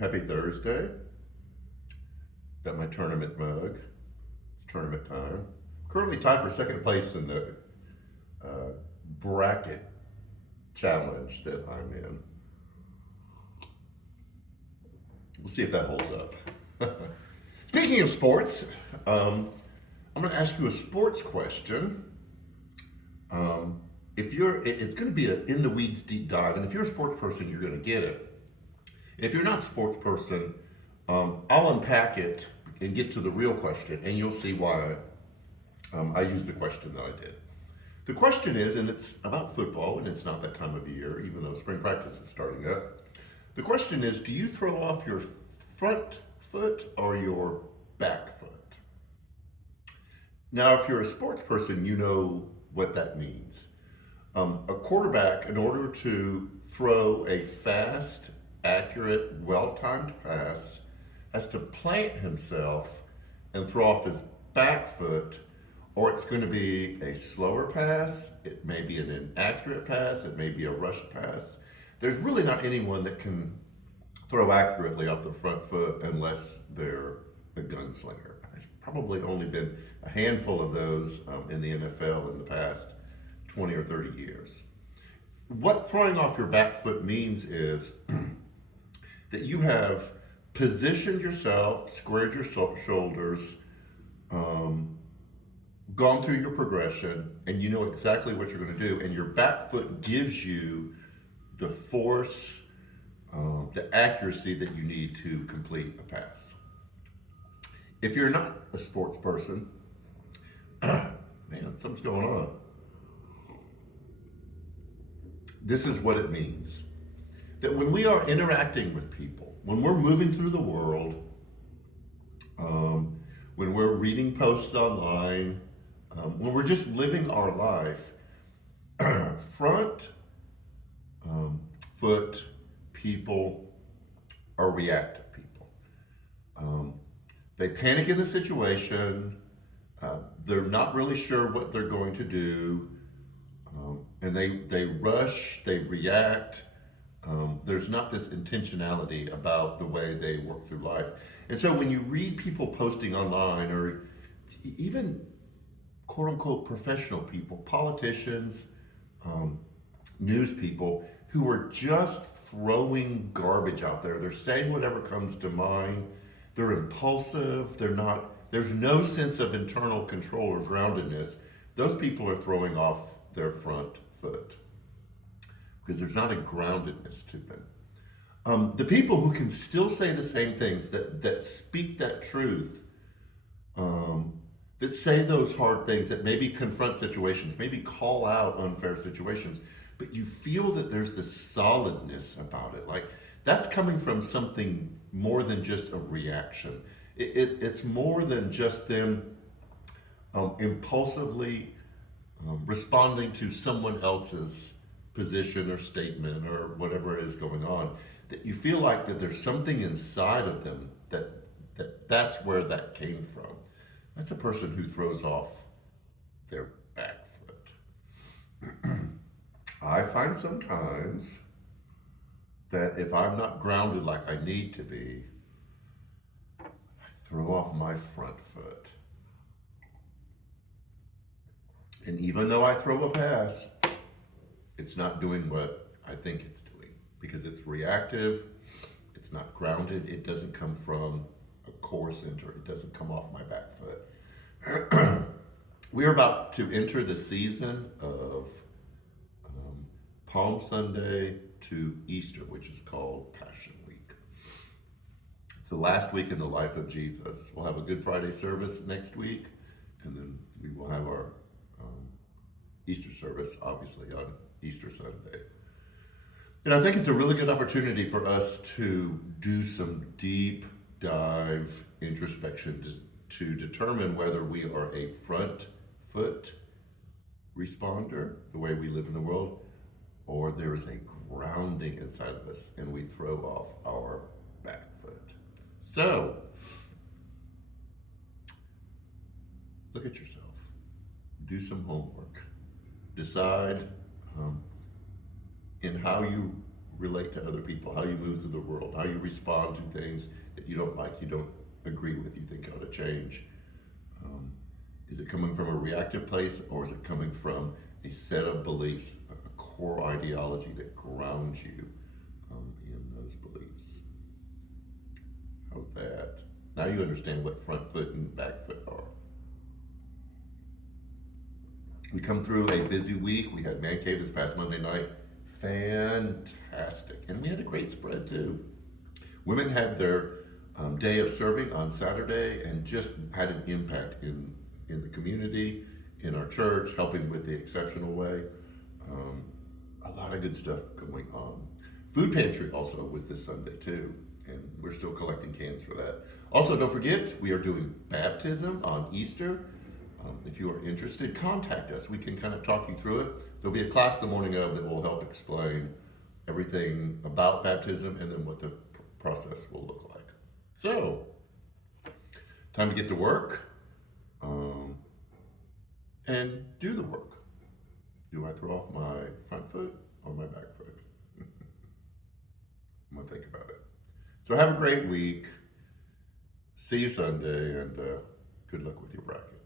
Happy Thursday. Got my tournament mug. It's tournament time. Currently tied for second place in the uh, bracket challenge that I'm in. We'll see if that holds up. Speaking of sports, I'm going to ask you a sports question. If you're, it's going to be an in the weeds deep dive, and if you're a sports person, you're going to get it. And if you're not a sports person, I'll unpack it and get to the real question, and you'll see why I used the question that I did. The question is, and it's about football, and it's not that time of year, even though spring practice is starting up. The question is, do you throw off your front foot or your back foot? Now, if you're a sports person, you know what that means. A quarterback, in order to throw a fast, accurate, well timed pass, has to plant himself and throw off his back foot, or it's going to be a slower pass, it may be an inaccurate pass, it may be a rushed pass. There's really not anyone that can throw accurately off the front foot unless they're a gunslinger. There's probably only been a handful of those in the NFL in the past 20 or 30 years. What throwing off your back foot means is that you have positioned yourself, squared your shoulders, gone through your progression, and you know exactly what you're going to do, and your back foot gives you the force, the accuracy that you need to complete a pass. If you're not a sports person, man, something's going on. This is what it means. That when we are interacting with people, when we're moving through the world, when we're reading posts online, when we're just living our life, front foot people are reactive people. They panic in the situation. They're not really sure what they're going to do. And they rush, they react. There's not this intentionality about the way they work through life. And so when you read people posting online, or even quote unquote professional people, politicians, news people, who are just throwing garbage out there, they're saying whatever comes to mind, they're impulsive, there's no sense of internal control or groundedness. Those people are throwing off their front foot because there's not a groundedness to them. The people who can still say the same things, that speak that truth, that say those hard things, that maybe confront situations, maybe call out unfair situations, but you feel that there's this solidness about it. Like that's coming from something more than just a reaction. It's more than just them impulsively responding to someone else's position or statement or whatever is going on, that you feel like that there's something inside of them that's where that came from. That's a person who throws off their back foot. I find sometimes that if I'm not grounded like I need to be, I throw off my front foot. And even though I throw a pass, it's not doing what I think it's doing because it's reactive, it's not grounded, it doesn't come from a core center, it doesn't come off my back foot. We're about to enter the season of Palm Sunday to Easter, which is called Passion Week. It's the last week in the life of Jesus. We'll have a Good Friday service next week, and then we will have our Easter service, obviously, on Easter Sunday. And I think it's a really good opportunity for us to do some deep dive introspection to determine whether we are a front foot responder, the way we live in the world, or there is a grounding inside of us and we throw off our back foot. So, look at yourself, do some homework, decide in how you relate to other people, how you move through the world, how you respond to things that you don't like, you don't agree with, you think ought to change. Is it coming from a reactive place, or is it coming from a set of beliefs, a core ideology that grounds you in those beliefs? How's that? Now you understand what front foot and back foot are. We come through a busy week. We had Man Cave this past Monday night. Fantastic. And we had a great spread too. Women had their day of serving on Saturday and just had an impact in the community, in our church, helping with the exceptional way. A lot of good stuff going on. Food pantry also was this Sunday too, and we're still collecting cans for that. Also, don't forget, we are doing baptism on Easter. If you are interested, contact us. We can kind of talk you through it. There'll be a class the morning of that will help explain everything about baptism and then what the process will look like. So, time to get to work and do the work. Do I throw off my front foot or my back foot? I'm gonna think about it. So have a great week. See you Sunday, and good luck with your bracket.